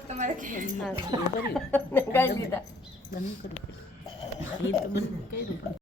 તમારે મેં ગાઈ લીધા બંધ એ તો બંધ કર્યું